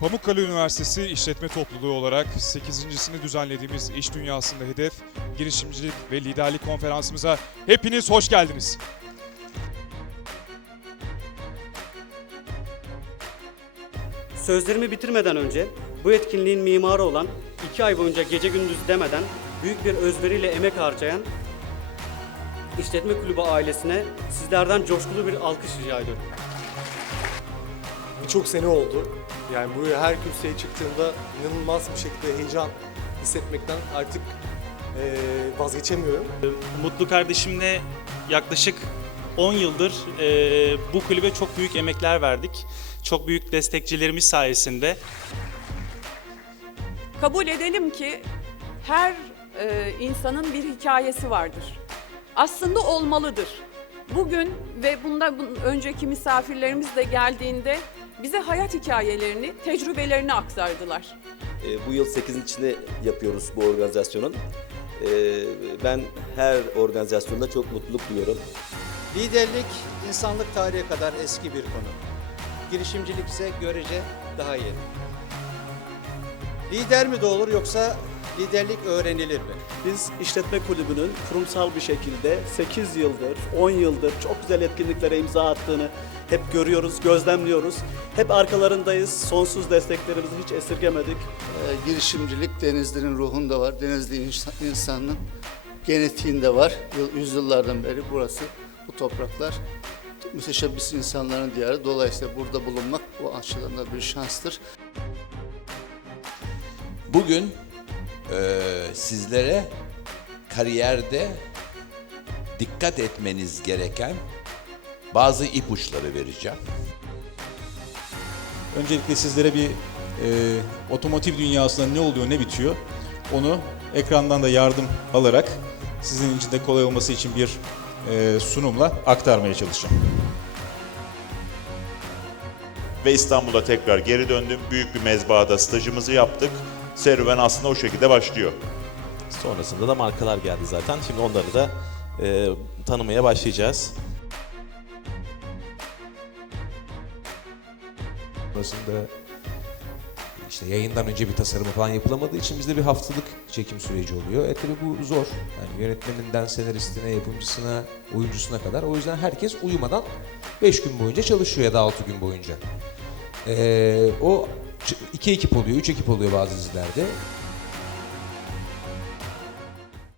Pamukkale Üniversitesi İşletme Topluluğu olarak 8.sini düzenlediğimiz iş dünyasında hedef girişimcilik ve liderlik konferansımıza hepiniz hoş geldiniz. Sözlerimi bitirmeden önce bu etkinliğin mimarı olan iki ay boyunca gece gündüz demeden büyük bir özveriyle emek harcayan İşletme Kulübü ailesine sizlerden coşkulu bir alkış rica ediyorum. Birçok sene oldu. Yani buraya her kürsüye çıktığımda inanılmaz bir şekilde heyecan hissetmekten artık eee, vazgeçemiyorum. Mutlu kardeşimle yaklaşık 10 yıldır e, bu kulübe çok büyük emekler verdik. Çok büyük destekçilerimiz sayesinde. Kabul edelim ki her e, insanın bir hikayesi vardır. Aslında olmalıdır. Bugün ve bundan bun- önceki misafirlerimiz de geldiğinde bize hayat hikayelerini, tecrübelerini aktardılar. E, bu yıl 8'ini yapıyoruz bu organizasyonun. E, ben her organizasyonda çok mutluluk duyuyorum. Liderlik insanlık tarihi kadar eski bir konu. Girişimcilik ise görece daha yeni. Lider mi doğulur yoksa liderlik öğrenilir mi? Biz işletme kulübünün kurumsal bir şekilde 8 yıldır, 10 yıldır çok güzel etkinliklere imza attığını hep görüyoruz, gözlemliyoruz. Hep arkalarındayız. Sonsuz desteklerimizi hiç esirgemedik. Ee, girişimcilik Denizli'nin ruhunda var. Denizli insan- insanının genetiğinde var. Yıl- Yüzyıllardan beri burası, bu topraklar müteşebbis insanların diyarı. Dolayısıyla burada bulunmak bu açıdan da bir şanstır. Bugün eee, sizlere kariyerde dikkat etmeniz gereken bazı ipuçları vereceğim. Öncelikle sizlere bir e, otomotiv dünyasında ne oluyor, ne bitiyor onu ekrandan da yardım alarak sizin için de kolay olması için bir e, sunumla aktarmaya çalışacağım. ve İstanbul'a tekrar geri döndüm. Büyük bir mezbahada stajımızı yaptık. Serüven aslında o şekilde başlıyor. Sonrasında da markalar geldi zaten. Şimdi onları da e, tanımaya başlayacağız. Sonrasında işte yayından önce bir tasarımı falan yapılamadığı için bizde bir haftalık çekim süreci oluyor. E tabi bu zor. Yani yönetmeninden senaristine, yapımcısına, oyuncusuna kadar. O yüzden herkes uyumadan 5 gün boyunca çalışıyor ya da 6 gün boyunca. Ee, o 2 ekip oluyor, 3 ekip oluyor bazı dizilerde.